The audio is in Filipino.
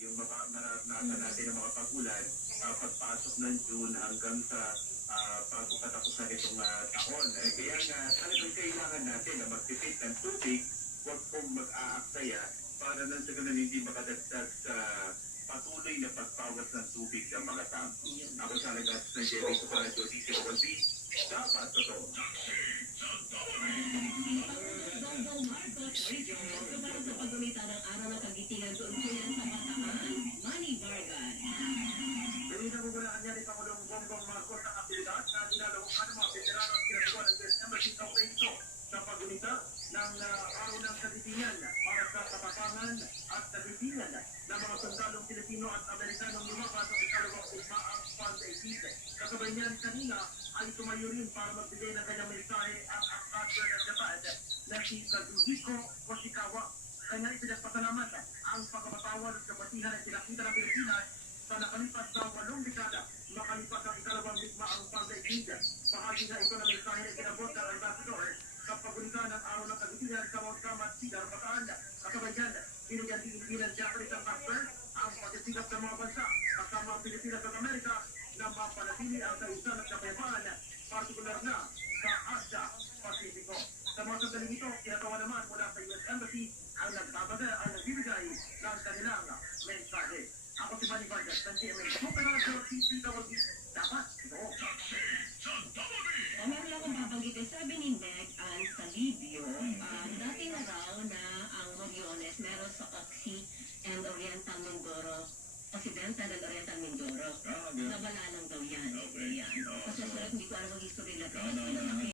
Yung naranasan natin ng mga pagulan, pagpasok ng June hanggang sa pagkatapos na itong taon. Kaya nga talagang kailangan natin na magtipid ng tubig, huwag pong mag-aaksaya para nang sa ganun hindi makadagdag sa patuloy na pagpawas ng tubig ng mga tao. Ako sa nagas ng Jerry sa Radio DCOLB, dapat totoo. Bongbong Marcos, para sa paggunita ng araw ng kagitingan doon po yan sa Bataan, Manny Vargas. Pininagugulaan niya ni Pangulong Bongbong Marcos ang aktividad na nilalawang ng mga veterano at kinagawa ng US Embassy sa Opeso sa paggunita ng araw ng kagitingan para sa kapapangan at kagitingan ng mga sundalong Pilipino at Amerikanong lumakas sa ikalawang ugmaang pag-ibig. Kasabay niyan kanina ay tumayo rin para magbigay ng kanyang mensahe ang ambassador ng Japan na si Kazuhiko Hoshikawa. Kanya ipinagpasalamat ang pagkapatawad at kabatihan ng pinakita ng Pilipinas sa nakalipas na 8 dekada makalipas ang ikalawang ugmaang pag-ibig. Bahagi na ito ng mensahe na kinabot ng ambassador sa pagunita ng araw ng kagitingan sa Mount Kamat, Cedar, Bataan. Kasabay niyan, binigyan din ng Japanese ambassador ang pagsisikap ng mga bansa kasama ang Pilipinas at Amerika na mapanatili ang kaayusan at kapayapaan, partikular na sa Asia Pacifico. Sa mga sandaling ito, kinatawa naman mula sa US Embassy ang nagbibigay ng kanilang mensahe. Ako si Manny Vargas.